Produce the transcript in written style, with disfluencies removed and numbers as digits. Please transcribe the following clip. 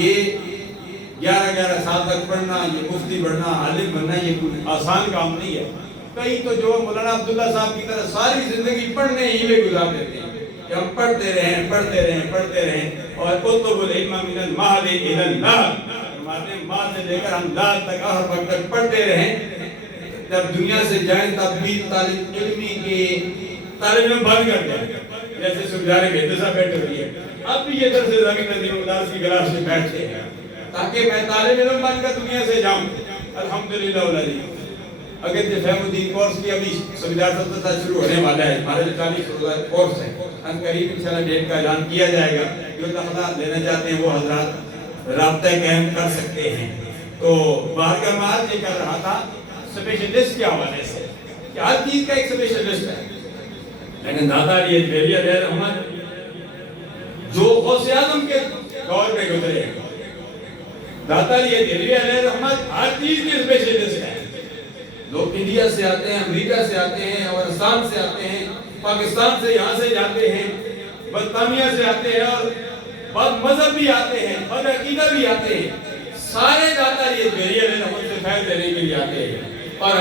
یہ 11 سال تک پڑھنا، یہ مفتی بڑھنا، عالم بننا، یہ کوئی آسان کام نہیں ہے۔ کئی تو جو مولانا عبداللہ صاحب کی طرح ساری زندگی پڑھنے ہی میں گزار دیتے ہیں کہ ہم پڑھتے رہیں اور اطلب العلم من المہد الی اللحد، ہمارے ماں سے لے کر ہم لحد تک ہر وقت تک پڑھتے رہیں۔ جب دنیا سے جائیں تب بھی طالب علمی کے طالب علم بند کر دیں، جیسے سبزارے میں دسا بیٹھ ہوئی ہے، اب بھی یہ درس زمین ندیم اداس کی گلاس میں بیٹھتے ہیں تاکہ میں طالب علم بن کر دنیا سے جاؤں۔ الحمدللہ العظیم۔ اگر یہ فہم الدین کورس کی ابھی سمجھار سلطنت شروع ہونے والا ہے، ہمارے 40 روزہ کورس ہے، ان قریب انشاءاللہ ڈیٹ کا اعلان کیا جائے گا۔ جو داخلہ لینا چاہتے ہیں وہ حضرات رابطہ قائم کر سکتے ہیں۔ تو باہر کا مہار یہ کر رہا تھا سپیشلسٹ کے حوالے سے کہ ہر چیز کا ایک سپیشلسٹ ہے، لیکن دادا علی اجمیری علیہ رحمت جو غوث اعظم کے دور پہ گزرے ہیں، داتا علی اجمیری علیہ رحمت ہر چیز کے سپیشلسٹ ہیں۔ لوگ انڈیا سے آتے ہیں، امریکہ سے آتے ہیں، افغانستان سے آتے ہیں، پاکستان سے یہاں سے جاتے ہیں، برطانیہ سے آتے ہیں، اور بد مذہب بھی آتے ہیں، بد عقیدہ بھی آتے ہیں، سارے داتا علی اجمیری علیہ رحمت سے فیض لینے کے لیے آتے ہیں۔ اور